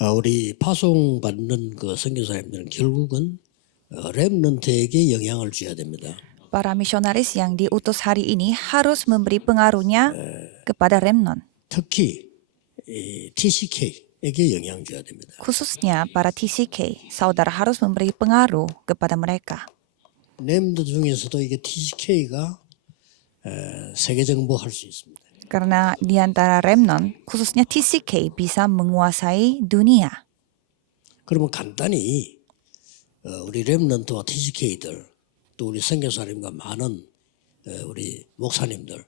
우리 파송받는 그 선교사님들은 결국은 렘넌트에게 영향을 줘야 됩니다. Para misionaris yang diutus hari ini harus memberi pengaruhnya kepada remnon. 특히 TCK에게 영향 줘야 됩니다. Khususnya para TCK, saudara harus memberi pengaruh kepada mereka. 렘넌트 중에서도 이게 TCK가 세계 정복할 수 있습니다. Karena di antara remnon, khususnya TCK bisa menguasai dunia. 그러면 간단히 우리 렘넌트와 TCK들 또 우리 선교사님과 많은 우리 목사님들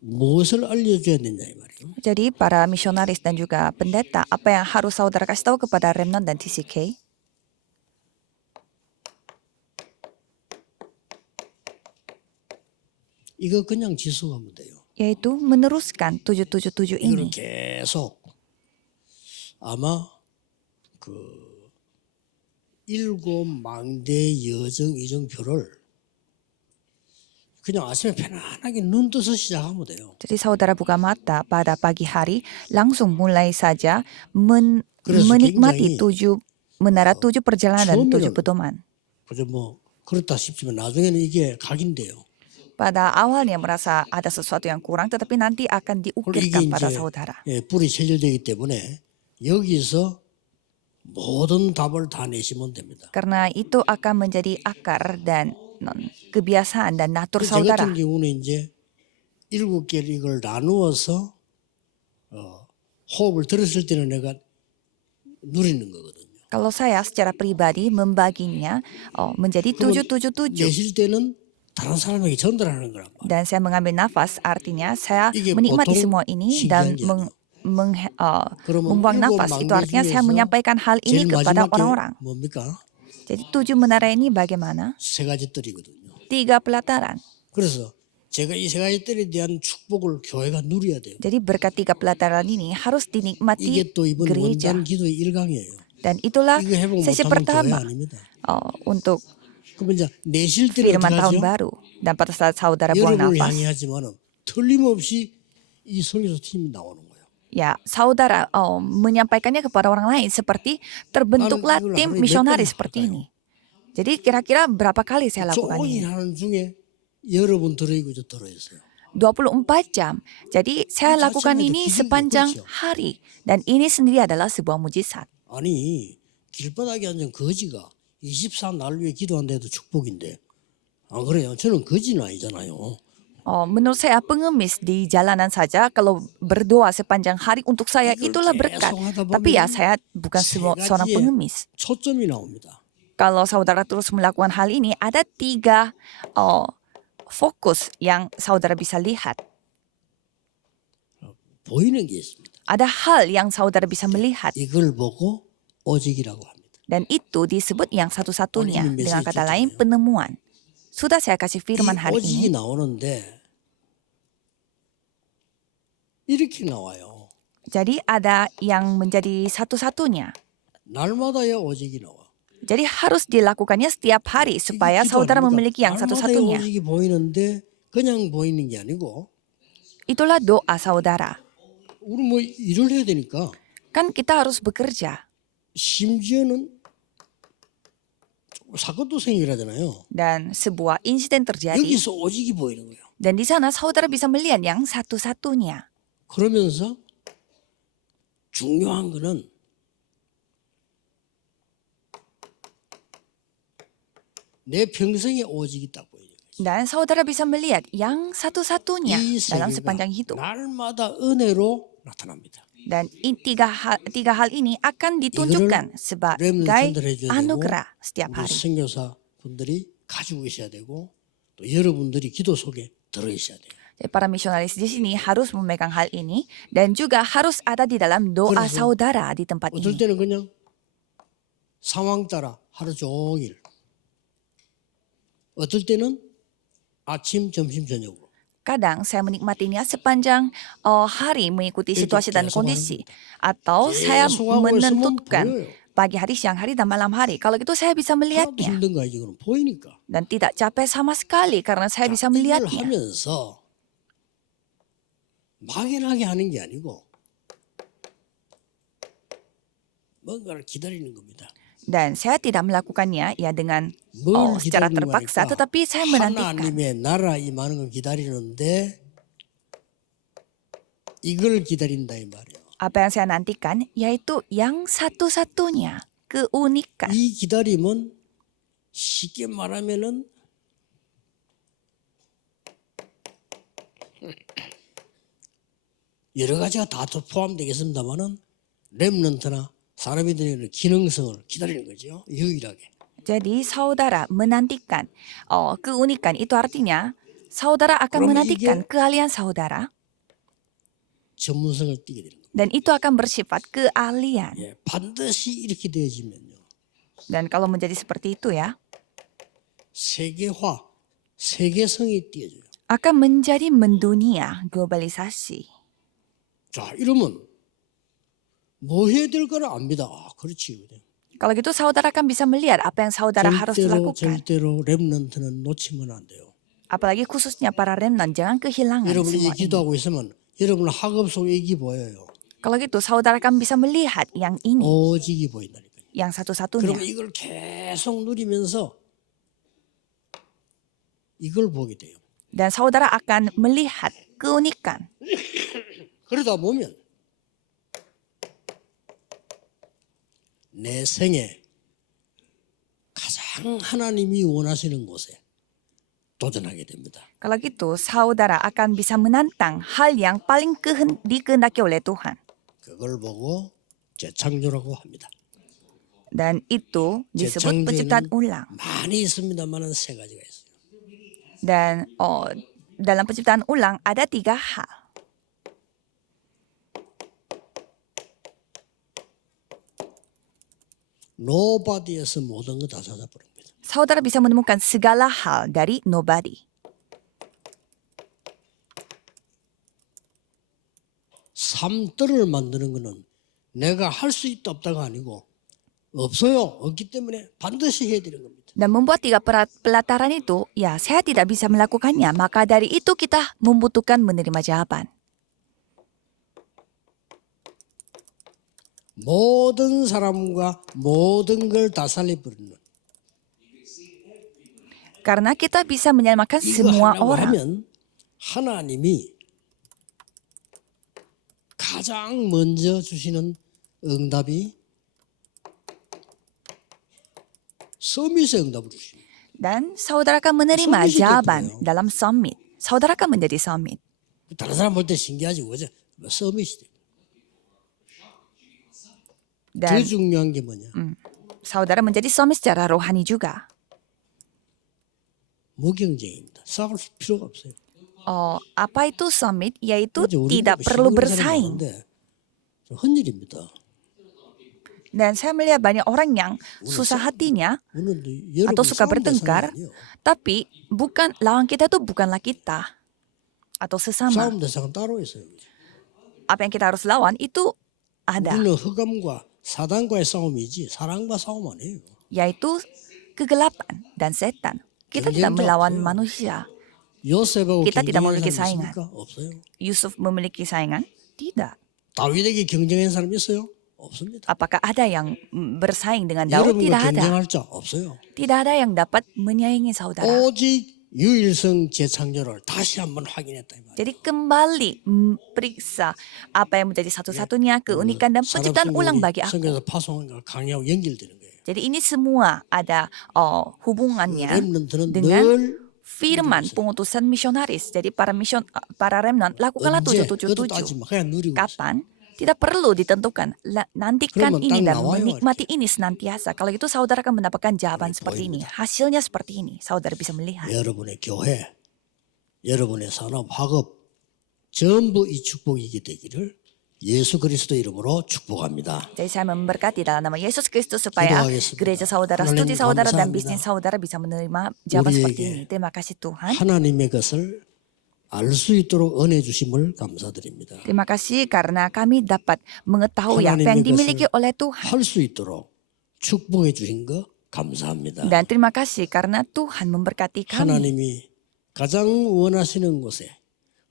무엇을 알려줘야 되냐 이 말이에요. Jadi para misionaris dan juga pendeta, apa yang harus saudara kasih tahu kepada remnon dan TCK? 이거 그냥 지속하면 돼요. Yaitu meneruskan 777 이거는 ini. 계속 아마 그 일곱 망대 여정 이정표를 그냥 아침에 편안하게 눈 떠서 시작하면 돼요. Jadi saudara buka mata pada pagi hari, langsung mulai saja menikmati menara 7 perjalanan dan 7 pedoman. 그저 뭐 그렇다 싶지만 나중에는 이게 각인돼요. Pada awalnya merasa ada sesuatu yang kurang, tetapi nanti akan diukirkan pada saudara. 뿌리 체질되기 때문에 여기서 모든 답을 다 내시면 됩니다. Karena itu akan menjadi akar dan kebiasaan dan natur 저 saudara. 같은 경우는 이제 7개를 이걸 나누어서 호흡을 들었을 때는 내가 누리는 거거든요. Kalau saya secara pribadi membaginya menjadi 777. 내쉴 때는 다른 사람에게 전달하는 거란 말이에요. Dan saya mengambil nafas, artinya saya menikmati semua ini dan membuang nafas. Itu artinya saya menyampaikan hal ini kepada orang-orang. 뭡니까? Jadi 7 menara ini bagaimana? 세 가지 뜰이거든요. 3 pelataran. 그래서 제가 이 세 가지 뜰에 대한 축복을 교회가 누려야 돼요. Jadi berkat 3 pelataran ini harus dinikmati 이게 또 이번 gereja. 원단 기도의 1강이에요. Dan itulah 이거 회복 sesi 못하면 교회 pertama 아닙니다. untuk 그러면 이제 내쉴 때는 firman tahun 어떡하죠? baru. Dan pada saat saudara buang 여러분을 nafas, 향해 하지만은 틀림없이 이 성교사 팀이 나오는 거예요. ya saudara menyampaikannya kepada orang lain seperti terbentuklah tim misionaris seperti ini. Jadi kira-kira berapa kali saya lakukan 종일 ini? 하는 중에 여러분 들어있고 저 들어있어요. 24 jam. Jadi saya lakukan ini sepanjang hari. Dan ini sendiri adalah sebuah mujizat. 아니 길바닥에 앉은 거지가 24날 위해 기도한데도 축복인데 안 그래요? 저는 거지는 아니잖아요. Menurut saya pengemis di jalanan saja kalau berdoa sepanjang hari untuk saya itulah berkat. Tapi ya saya bukan seorang pengemis. 초점이 나옵니다. Kalau saudara terus melakukan hal ini ada 3 fokus yang saudara bisa lihat. 보이는 게 있습니다. Ada hal yang saudara bisa melihat. 이걸 보고 오직이라고 합니다. Dan itu disebut yang satu-satunya. Dengan kata lain penemuan. Sudah saya kasih firman 이 hari 오직이 ini. 나오는데 이렇게 나와요. Jadi ada yang menjadi satu-satunya. 날마다야 오직이 나와. Jadi harus dilakukannya setiap hari supaya saudara memiliki yang satu-satunya. 날마다 오직이 보이는데 그냥 보이는 게 아니고 Itulah doa saudara. 우리 뭐 일을 해야 되니까 Kan kita harus bekerja. 심지어는 사건도 생기라잖아요. Dan sebuah insiden terjadi. 여기서 오직이 보이는 거예요. Dan di sana saudara bisa melihat yang satu-satunya. 그러면서 중요한 거는 내 평생에 오직이 딱 보여요. Dan saudara bisa melihat yang satu-satunya 이 dalam 세계가 sepanjang hidup. 날마다 은혜로 나타납니다. Dan tiga hal ini akan ditunjukkan sebagai anugerah setiap 우리 hari. 선교사 분들이 가지고 있어야 되고 또 여러분들이 기도 속에 들어 있어야 돼요. Jadi para misionaris di sini harus memegang hal ini dan juga harus ada di dalam doa saudara di tempat 어떨 ini. 때는 그냥 상황 따라 하루 종일 어떨 때는 아침, 점심, 저녁으로 Kadang saya menikmatinya sepanjang hari mengikuti situasi dan kondisi. Atau saya menentukan pagi hari, siang hari, dan malam hari. Kalau gitu saya bisa 하나도 melihatnya. 힘든 거 아니지 그건 보이니까. Dan tidak capek sama sekali karena saya bisa 이걸 melihatnya. 하면서 막연하게 하는 게 아니고 뭔가를 기다리는 겁니다. Dan saya tidak melakukannya ya dengan 뭘 secara 기다리는 terpaksa, 거니까 tetapi saya menantikan. 하나님의 나라 임하는 걸 기다리는데 이걸 기다린다 이 말이에요. Apa yang saya nantikan yaitu yang satu-satunya, keunikan. 이 기다림은 쉽게 말하면은 여러 가지가 다 포함되겠습니다만은 렘넌트나 사람이 되는 기능성을 기다리는 거죠. 유일하게. Jadi saudara menantikan keunikan itu artinya saudara akan 그러면 menantikan 이게- keahlian saudara 전문성을 띠게 되는 거예요. dan itu akan bersifat keahlian. 예, 반드시 이렇게 되어지면요. Dan kalau menjadi seperti itu ya, 세계화, 세계성이 띄어져요. akan menjadi mendunia, globalisasi. 자, 이러면 뭐 해야 될 거를 압니다. 아, 그렇지. Kalau gitu saudara akan bisa melihat apa yang saudara harus lakukan. 절대로 렘넌트는 놓치면 안 돼요. Apalagi khususnya para remnant, jangan kehilangan 여러분이 이 semua ini. 기도하고 있으면 여러분 학업 속에 이게 보여요. Kalau gitu saudara akan bisa melihat yang ini, 오직이 보인다니까요. yang satu-satunya. 그러면 이걸 계속 누리면서 이걸 보게 돼요. Dan saudara akan melihat keunikan. 그러다 보면 내 생에 가장 하나님이 원하시는 곳에 도전하게 됩니다. Kalau gitu saudara akan bisa menantang hal yang paling dikehendaki oleh Tuhan. 그걸 보고 재창조라고 합니다. Dan itu disebut penciptaan ulang. 많이 있습니다만은 세 가지가 있어요. Dan dalam penciptaan ulang ada 3 hal. 노바디에서 모든 거 다 찾아버립니다. Saudara bisa menemukan segala hal dari nobody. 삶들을 만드는 거는 내가 할 수 있다 없다가 아니고 없어요. 없기 때문에 반드시 해야 되는 겁니다. Dan membuat 3 pelataran itu, ya saya tidak bisa melakukannya. Maka dari itu kita membutuhkan menerima jawaban. 모든 사람과 모든 걸 다 살려버리는 Karena kita bisa menyelamatkan 이거 semua 하려고 orang. 하면 하나님이 가장 먼저 주시는 응답이 서밋의 응답을 주십니다. Dan saudara akan menerima Summit jawaban itu. dalam summit. Saudara akan menjadi summit. 다른 사람 볼 때 신기하지 그죠? 서밋이 돼. 더 Dan 중요한 게 뭐냐? saudara menjadi summit secara rohani juga. 무경쟁입니다. 싸울 필요가 없어요. Apa itu summit? Yaitu 그죠? 우리 tidak 뭐 perlu 시골 사람 bersaing. 많은데 좀 헛일입니다. Dan saya melihat banyak orang yang susah hatinya 오늘 atau suka bertengkar, tapi lawan kita itu bukanlah kita atau sesama. 싸움 대상은 따로 있어요. Apa yang kita harus lawan itu ada, 우리는 흑암과 사단과의 싸움이지 사랑과 싸움 아니에요. yaitu kegelapan dan setan. Kita tidak melawan manusia. 요셉하고 Kita tidak 경쟁한 memiliki 사람 saingan. 있습니까? 없어요. Yusuf memiliki saingan? Tidak. 다윗에게 경쟁한 사람 있어요? 없습니다. Apakah ada yang bersaing dengan Daud? 여러분과 Tidak ada. 경쟁할 자 없어요. Tidak ada yang dapat menyaingi saudara. 오직 유일성 재창조를 다시 한번 확인했다 이 말이에요. Jadi kembali periksa apa yang menjadi satu-satunya keunikan dan penciptaan ulang bagi aku. 성경에서 파송과 강의하고 연결되는 거예요. Jadi ini semua ada hubungannya 렘넌트는 dengan 늘 firman pengutusan misionaris. Jadi para remnant lakukanlah 언제 그것도 777. 따지마 그냥 누리고 있어요. Kapan? Tidak perlu ditentukan. Nantikan 그러면 ini 딱 dan 나와요, menikmati ini senantiasa. Kalau itu saudara akan mendapatkan jawaban ini seperti ini. 보입니다. Hasilnya seperti ini. Saudara bisa melihat. 여러분의 교회, 여러분의 산업, 학업 전부 이 축복이게 되기를 예수 그리스도 이름으로 축복합니다. Jadi saya memberkati dalam nama Yesus Kristus supaya 기도하겠습니다. gereja saudara, 하나님 studi saudara, dan 감사합니다. bisnis saudara bisa menerima jawaban seperti 우리에게 ini. Terima kasih Tuhan. 하나님의 것을 알 수 있도록 은혜 주심을 감사드립니다. Terima kasih karena kami dapat mengetahui apa yang 하나님의 dimiliki 것을 oleh Tuhan. 할 수 있도록 축복해 주신 거 감사합니다. Dan terima kasih karena Tuhan memberkati kami. 하나님이 가장 원하시는 곳에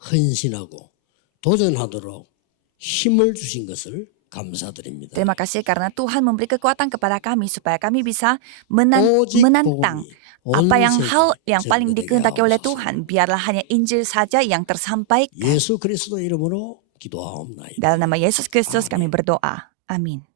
헌신하고 도전하도록 힘을 주신 것을 감사드립니다. Terima kasih karena Tuhan memberi kekuatan kepada kami supaya kami bisa 오직 menantang 복음이 apa 온 yang 세계에 hal yang paling 전도되게 dikehendaki oleh 하옵소서. Tuhan. Biarlah hanya Injil saja yang tersampaikan. 예수 그리스도 이름으로 기도하옵나이다. Dalam nama Yesus Kristus kami Amin. berdoa. Amin.